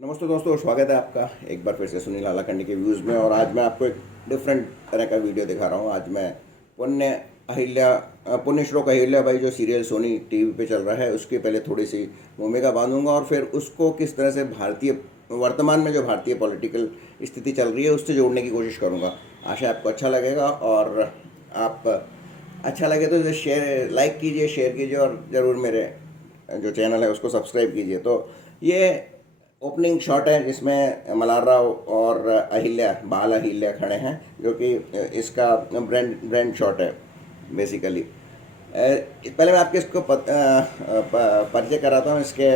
नमस्ते दोस्तों, स्वागत है आपका एक बार फिर से सुनील हालाखंडी के व्यूज़ में। और आज मैं आपको एक डिफरेंट तरह का वीडियो दिखा रहा हूँ। आज मैं पुण्य श्लोक अहिल्याबाई जो सीरियल सोनी टीवी पे चल रहा है उसकी पहले थोड़ी सी भूमिका बांधूंगा और फिर उसको किस तरह से वर्तमान में जो भारतीय पॉलिटिकल स्थिति चल रही है उससे जोड़ने की कोशिश करूँगा। आशा है आपको अच्छा लगेगा और आप अच्छा लगे तो इसे शेयर लाइक कीजिए, शेयर कीजिए और ज़रूर मेरे जो चैनल है उसको सब्सक्राइब कीजिए। तो ये ओपनिंग शॉट है जिसमें मल्हार राव और बाल अहिल्या खड़े हैं, जो कि इसका ब्रांड शॉट है बेसिकली। पहले मैं आपके इसको परिचय कराता हूँ इसके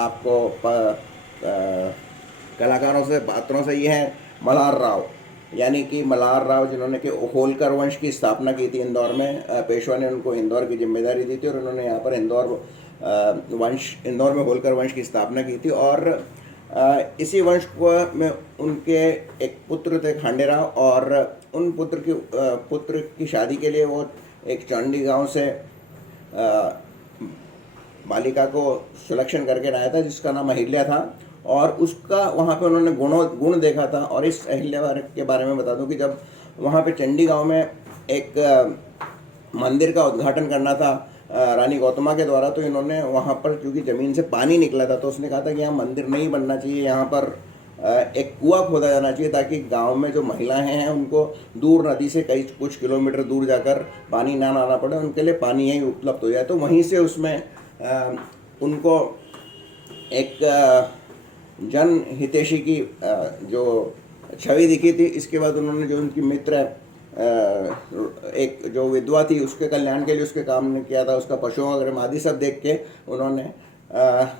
आपको कलाकारों से, पात्रों से। ये हैं मल्हार राव, यानी कि मल्हार राव जिन्होंने कि होलकर वंश की स्थापना की थी इंदौर में। पेशवा ने उनको इंदौर की जिम्मेदारी दी थी और उन्होंने यहाँ पर इंदौर में होलकर वंश की स्थापना की थी। और इसी वंश को में उनके एक पुत्र थे खांडेराव, और उन पुत्र की शादी के लिए वो एक चंडी गांव से बालिका को सिलेक्शन करके लाया था जिसका नाम अहिल्या था। और उसका वहाँ पे उन्होंने गुण देखा था। और इस अहिल्या के बारे में बता दूं कि जब वहाँ पे चंडी गांव में एक मंदिर का उद्घाटन करना था रानी गौतमा के द्वारा, तो इन्होंने वहाँ पर क्योंकि ज़मीन से पानी निकला था तो उसने कहा था कि यहाँ मंदिर नहीं बनना चाहिए, यहाँ पर एक कुआं खोदा जाना चाहिए ताकि गांव में जो महिलाएं हैं उनको दूर नदी से कुछ किलोमीटर दूर जाकर पानी ना लाना पड़े, उनके लिए पानी यहीं उपलब्ध हो जाए। तो वहीं से उसमें उनको एक जन हितैषी की जो छवि दिखी थी। इसके बाद उन्होंने जो उनकी मित्र एक जो विधवा थी उसके कल्याण के लिए उसके काम ने किया था, उसका पशुओं वगैरह आदि सब देख के उन्होंने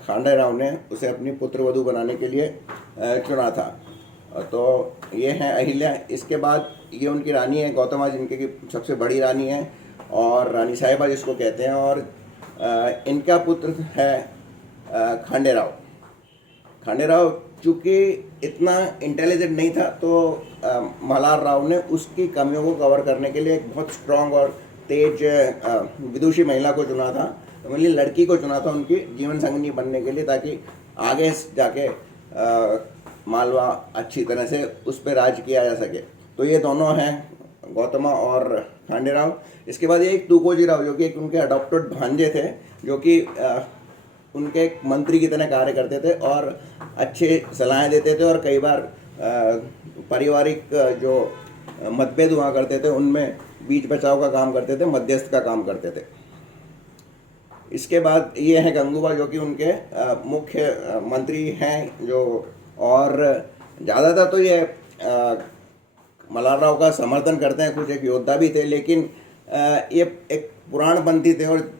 खांडेराव ने उसे अपनी पुत्र वधू बनाने के लिए चुना था। तो ये है अहिल्या। इसके बाद ये उनकी रानी है गौतमा, जिनके की सबसे बड़ी रानी है और रानी साहिबा जिसको कहते हैं। और इनका पुत्र है खांडेराव। खांडेराव चूँकि इतना इंटेलिजेंट नहीं था तो मल्हार राव ने उसकी कमियों को कवर करने के लिए एक बहुत स्ट्रांग और तेज विदुषी महिला को चुना था, मतलब लड़की को चुना था उनकी जीवन संगिनी बनने के लिए, ताकि आगे जाके मालवा अच्छी तरह से उस पर राज किया जा सके। तो ये दोनों हैं गौतमा और खांडेराव। इसके बाद ये एक तुकोजी राव जो कि एक उनके अडॉप्टेड भांजे थे, जो कि उनके एक मंत्री की तरह कार्य करते थे और अच्छे सलाहें देते थे और कई बार पारिवारिक जो मतभेद हुआ करते थे उनमें बीच बचाव का काम करते थे, मध्यस्थ का काम करते थे। इसके बाद ये है गंगूबा, जो कि उनके मुख्य मंत्री हैं जो, और ज़्यादातर तो ये मल्हार राव का समर्थन करते हैं, कुछ एक योद्धा भी थे, लेकिन ये एक पुराणपंथी थे। और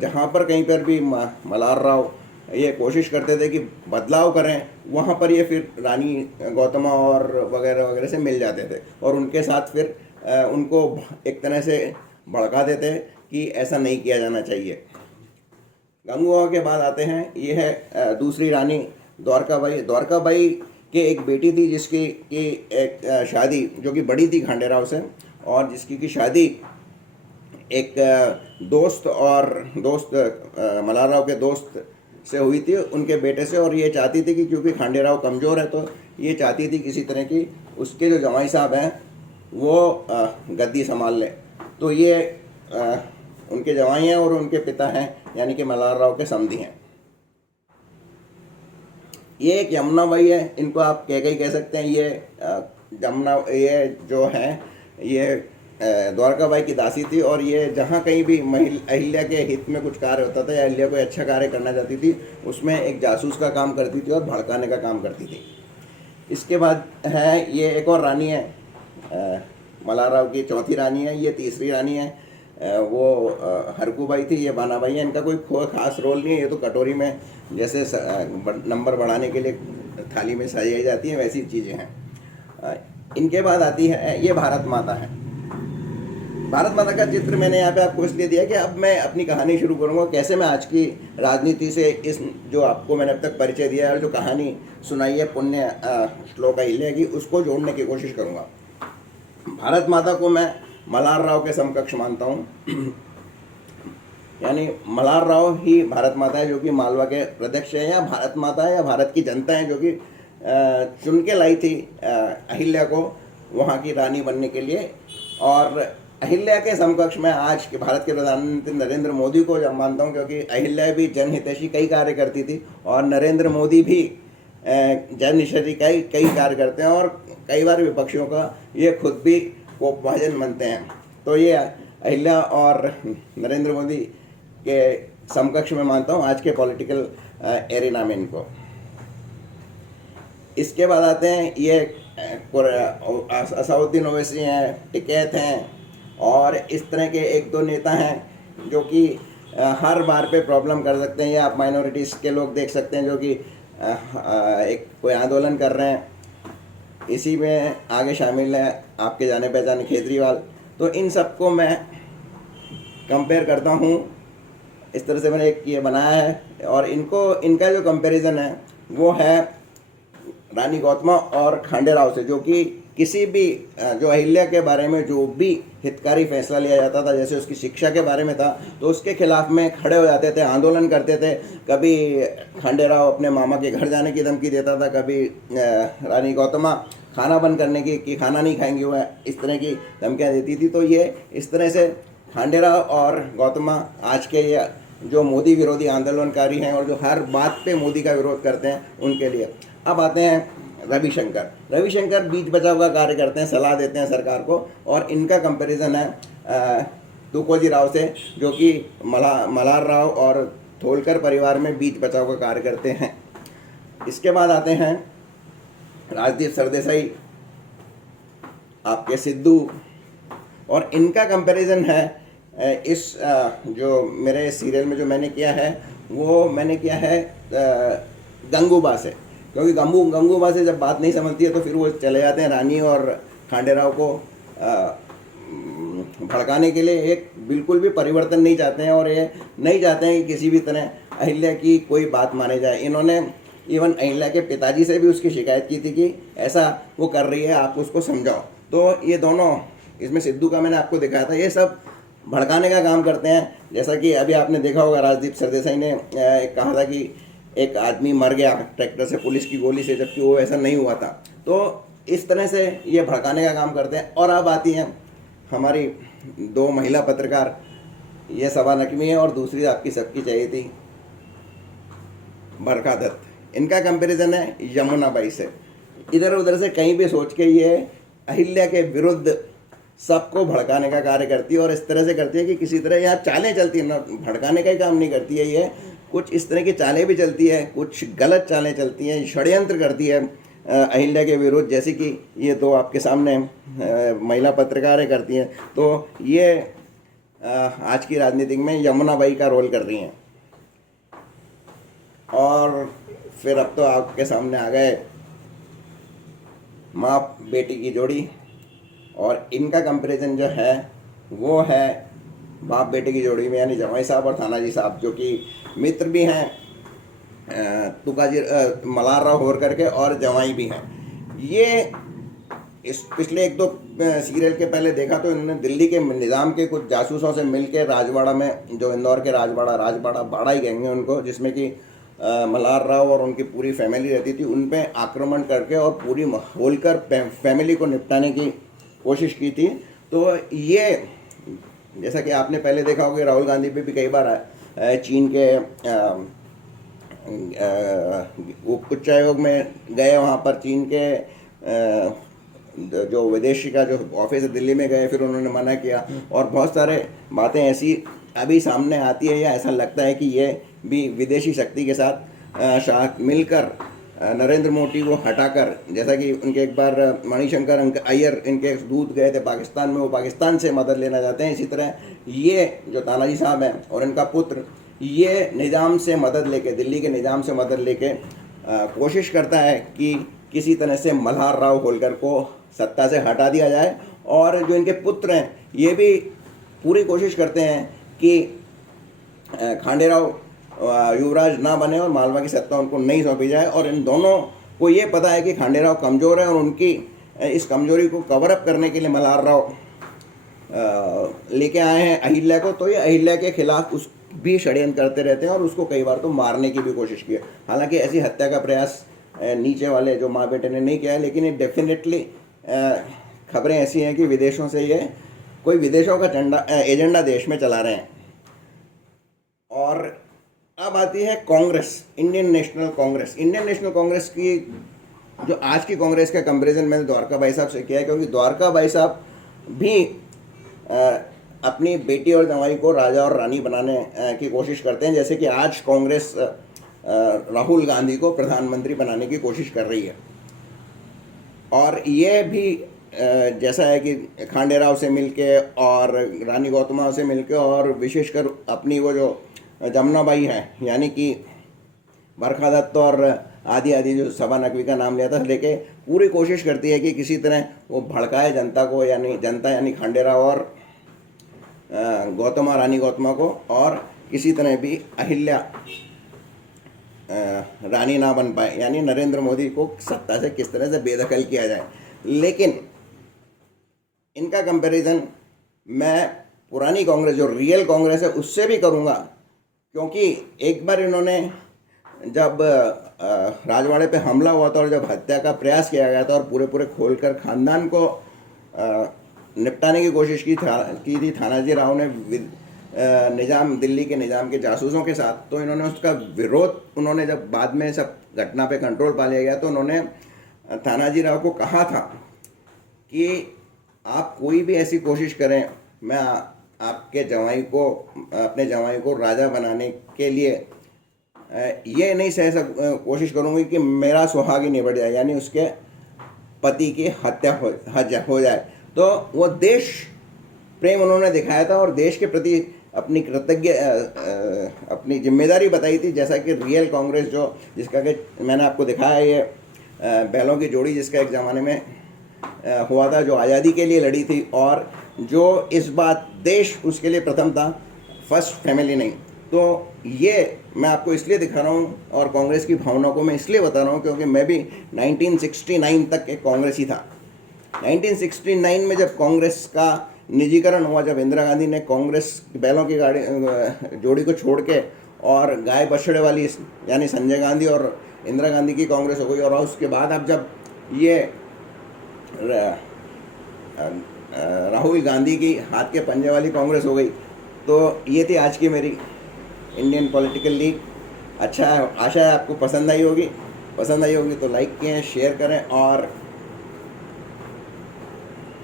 जहाँ पर कहीं पर भी मल्हार राव ये कोशिश करते थे कि बदलाव करें, वहाँ पर ये फिर रानी गौतमा और वगैरह वगैरह से मिल जाते थे और उनके साथ फिर उनको एक तरह से भड़का देते कि ऐसा नहीं किया जाना चाहिए। गंगूबा के बाद आते हैं, ये है दूसरी रानी द्वारकाबाई। द्वारकाबाई के एक बेटी थी जिसकी की एक शादी जो कि बड़ी थी खांडेराव से, और जिसकी की शादी एक दोस्त मल्हार राव के दोस्त से हुई थी, उनके बेटे से। और ये चाहती थी कि क्योंकि खांडेराव कमज़ोर है तो ये चाहती थी किसी तरह की उसके जो जमाई साहब हैं वो गद्दी संभाल लें। तो ये उनके जवाई हैं और उनके पिता हैं, यानी कि मल्हार राव के समधी हैं। ये एक यमुनाबाई है, इनको आप कैकई कह सकते हैं। ये जो है ये द्वारकाबाई की दासी थी, और ये जहाँ कहीं भी अहिल्या के हित में कुछ कार्य होता था या अहिल्या कोई अच्छा कार्य करना चाहती थी उसमें एक जासूस का काम करती थी और भड़काने का काम करती थी। इसके बाद है ये एक और रानी है, मल्हार राव की चौथी रानी है। ये तीसरी रानी है, वो हरकूबाई थी। ये बानाबाई है। इनका कोई खास रोल नहीं है, ये तो कटोरी में जैसे नंबर बढ़ाने के लिए थाली में सजाई जाती है वैसी चीज़ें हैं। इनके बाद आती है ये भारत माता है। भारत माता का चित्र मैंने यहाँ पे आपको इसलिए दिया कि अब मैं अपनी कहानी शुरू करूँगा, कैसे मैं आज की राजनीति से इस जो आपको मैंने अब तक परिचय दिया है और जो कहानी सुनाई है पुण्य श्लोक अहिल्या की, उसको जोड़ने की कोशिश करूँगा। भारत माता को मैं मल्हार राव के समकक्ष मानता हूँ। यानी मल्हार राव ही भारत माता है जो कि मालवा के प्रत्यक्ष है, या भारत माता है या भारत की जनता है जो कि चुन के लाई थी अहिल्या को वहाँ की रानी बनने के लिए। और अहिल्या के समकक्ष में आज के भारत के प्रधानमंत्री नरेंद्र मोदी को जब मानता हूँ, क्योंकि अहिल्या भी जनहितैषी कई कार्य करती थी और नरेंद्र मोदी भी जनहितैषी कई कार्य करते हैं, और कई बार विपक्षियों का ये खुद भी कोपभाजन बनते हैं। तो ये अहिल्या और नरेंद्र मोदी के समकक्ष में मानता हूँ आज के पॉलिटिकल एरिना में इनको। इसके बाद आते हैं ये असदुद्दीन ओवैसी हैं, टिकैत हैं, और इस तरह के एक दो नेता हैं जो कि हर बार पे प्रॉब्लम कर सकते हैं। या आप माइनॉरिटीज़ के लोग देख सकते हैं जो कि एक कोई आंदोलन कर रहे हैं, इसी में आगे शामिल है आपके जाने पहचाने केजरीवाल। तो इन सबको मैं कंपेयर करता हूँ, इस तरह से मैंने एक ये बनाया है। और इनका जो कंपैरिजन है वो है रानी गौतमा और खांडे राव से, जो कि किसी भी जो अहिल्या के बारे में जो भी हितकारी फैसला लिया जाता था, जैसे उसकी शिक्षा के बारे में था, तो उसके खिलाफ में खड़े हो जाते थे, आंदोलन करते थे। कभी खांडे राव अपने मामा के घर जाने की धमकी देता था, कभी रानी गौतमा खाना बंद करने की कि खाना नहीं खाएंगी वह, इस तरह की धमकियाँ देती थी। तो ये इस तरह से खांडे राव और गौतमा आज के ये जो मोदी विरोधी आंदोलनकारी हैं और जो हर बात पे मोदी का विरोध करते हैं, उनके लिए। अब आते हैं रविशंकर बीच बचाव का कार्य करते हैं, सलाह देते हैं सरकार को, और इनका कंपैरिजन है तुकोजी राव से, जो कि मल्हार राव और थोलकर परिवार में बीच बचाव का कार्य करते हैं। इसके बाद आते हैं राजदीप सरदेसाई, आपके सिद्धू, और इनका कंपैरिजन है इस जो मेरे सीरियल में जो मैंने किया है वो मैंने किया है गंगूबा से, क्योंकि गंगूबा से जब बात नहीं समझती है तो फिर वो चले जाते हैं रानी और खांडे राव को भड़काने के लिए। एक बिल्कुल भी परिवर्तन नहीं चाहते हैं और ये नहीं चाहते हैं कि किसी भी तरह अहिल्या की कोई बात माने जाए। इन्होंने इवन अहिल्या के पिताजी से भी उसकी शिकायत की थी कि ऐसा वो कर रही है, आप उसको समझाओ। तो ये दोनों, इसमें सिद्धू का मैंने आपको दिखाया था, ये सब भड़काने का काम करते हैं। जैसा कि अभी आपने देखा होगा राजदीप सरदेसाई ने कहा था कि एक आदमी मर गया ट्रैक्टर से पुलिस की गोली से, जबकि वो ऐसा नहीं हुआ था। तो इस तरह से ये भड़काने का काम करते हैं। और अब आती हैं हमारी दो महिला पत्रकार, ये सबा नकवी है और दूसरी आपकी सबकी चाहिए थी बरखा दत्त। इनका कंपैरिजन है यमुना बाई से। इधर उधर से कहीं भी सोच के ये अहिल्या के विरुद्ध सबको भड़काने का कार्य करती है, और इस तरह से करती है कि किसी तरह यहाँ चालें चलती है ना, भड़काने का ही काम नहीं करती है ये, कुछ इस तरह की चालें भी चलती है, कुछ गलत चालें चलती हैं, षड्यंत्र करती है अहिल्या के विरुद्ध, जैसे कि ये तो आपके सामने महिला पत्रकारें करती हैं। तो ये आज की राजनीति में यमुना बाई का रोल कर रही हैं। और फिर अब तो आपके सामने आ गए माँ बेटी की जोड़ी, और इनका कंपैरिजन जो है वो है बाप बेटे की जोड़ी में, यानी जमाई साहब और थानाजी साहब, जो कि मित्र भी हैं तुकाजी मल्हार राव होरकर के, और जमाई भी हैं। ये इस पिछले एक दो सीरियल के पहले देखा तो इन्होंने दिल्ली के निज़ाम के कुछ जासूसों से मिलकर राजवाड़ा में, जो इंदौर के राजवाड़ा बाड़ा ही कहेंगे उनको, जिसमें कि मल्हार राव और उनकी पूरी फैमिली रहती थी, उन पे आक्रमण करके और पूरी होलकर फैमिली को निपटाने की कोशिश की थी। तो ये जैसा कि आपने पहले देखा होगा, राहुल गांधी पे भी कई बार चीन के उच्चायोग में गए, वहाँ पर चीन के जो विदेशी का जो ऑफिस है दिल्ली में गए, फिर उन्होंने मना किया। और बहुत सारे बातें ऐसी अभी सामने आती है, या ऐसा लगता है कि ये भी विदेशी शक्ति के साथ मिलकर नरेंद्र मोदी को हटाकर, जैसा कि उनके एक बार मणिशंकर अय्यर इनके दूत गए थे पाकिस्तान में, वो पाकिस्तान से मदद लेना चाहते हैं। इसी तरह ये जो तानाजी साहब हैं और इनका पुत्र, ये निज़ाम से मदद लेके, दिल्ली के निज़ाम से मदद लेके कोशिश करता है कि किसी तरह से मल्हार राव होलकर को सत्ता से हटा दिया जाए। और जो इनके पुत्र हैं ये भी पूरी कोशिश करते हैं कि खांडे राव युवराज ना बने और मालवा की सत्ता उनको नहीं सौंपी जाए। और इन दोनों को ये पता है कि खांडे राव कमज़ोर है, और उनकी इस कमज़ोरी को कवर अप करने के लिए मल्हार राव लेके आए हैं अहिल्या को। तो ये अहिल्या के खिलाफ भी षड्यंत्र करते रहते हैं और उसको कई बार तो मारने की भी कोशिश की है। हालांकि ऐसी हत्या का प्रयास नीचे वाले जो माँ बेटे ने नहीं किया है, लेकिन ये डेफिनेटली खबरें ऐसी हैं कि विदेशों से ये कोई विदेशों का एजेंडा देश में चला रहे हैं। और अब आती है Congress, Indian national Congress. Indian national Congress की जो आज की कांग्रेस का कंपैरिजन मैंने द्वारका भाई साहब से किया है, क्योंकि द्वारका भाई साहब भी अपनी बेटी और जवाई को राजा और रानी बनाने की कोशिश करते हैं, जैसे कि आज कांग्रेस राहुल गांधी को प्रधानमंत्री बनाने की कोशिश कर रही है। और ये भी जैसा है कि खांडे राव से मिलके और रानी गौतमा से मिलके और विशेषकर अपनी वो जो जमुनाबाई है, यानी कि बरखा दत्त और आदि आदि जो सभा नकवी का नाम लिया था, लेके पूरी कोशिश करती है कि किसी तरह वो भड़काए जनता को, यानी जनता यानी खांडे राव और गौतमा, रानी गौतमा को, और किसी तरह भी अहिल्या रानी ना बन पाए, यानी नरेंद्र मोदी को सत्ता से किस तरह से बेदखल किया जाए। लेकिन इनका कंपैरिजन मैं पुरानी कांग्रेस जो रियल कांग्रेस है उससे भी करूँगा, क्योंकि एक बार इन्होंने जब राजवाड़े पे हमला हुआ था और जब हत्या का प्रयास किया गया था और पूरे खोलकर खानदान को निपटाने की कोशिश की थी थानाजी राव ने निज़ाम, दिल्ली के निज़ाम के जासूसों के साथ, तो इन्होंने उसका विरोध, उन्होंने जब बाद में सब घटना पे कंट्रोल पा लिया गया तो उन्होंने थानाजी राव को कहा था कि आप कोई भी ऐसी कोशिश करें, मैं आपके जवाई को, अपने जवाई को राजा बनाने के लिए ये नहीं कोशिश करूँगी कि मेरा सुहाग ही निबट जाए, यानी उसके पति की हत्या हो जाए। तो वो देश प्रेम उन्होंने दिखाया था और देश के प्रति अपनी अपनी जिम्मेदारी बताई थी, जैसा कि रियल कांग्रेस जो जिसका कि मैंने आपको दिखाया, ये बैलों की जोड़ी जिसका एक ज़माने में हुआ था, जो आज़ादी के लिए लड़ी थी और जो इस बात देश उसके लिए प्रथम था, फर्स्ट फैमिली नहीं। तो ये मैं आपको इसलिए दिखा रहा हूँ और कांग्रेस की भावनाओं को मैं इसलिए बता रहा हूँ क्योंकि मैं भी 1969 तक एक कांग्रेस ही था। 1969 में जब कांग्रेस का निजीकरण हुआ, जब इंदिरा गांधी ने कांग्रेस बैलों की जोड़ी को छोड़ के और गाय बछड़े वाली, यानी संजय गांधी और इंदिरा गांधी की कांग्रेस हो गई, और उसके बाद अब जब ये राहुल गांधी की हाथ के पंजे वाली कांग्रेस हो गई, तो ये थी आज की मेरी इंडियन पॉलिटिकल लीग। अच्छा है, आशा है आपको पसंद आई होगी तो लाइक करें, शेयर करें, और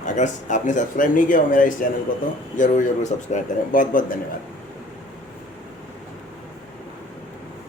अगर आपने सब्सक्राइब नहीं किया हो मेरा इस चैनल को तो ज़रूर सब्सक्राइब करें। बहुत बहुत धन्यवाद।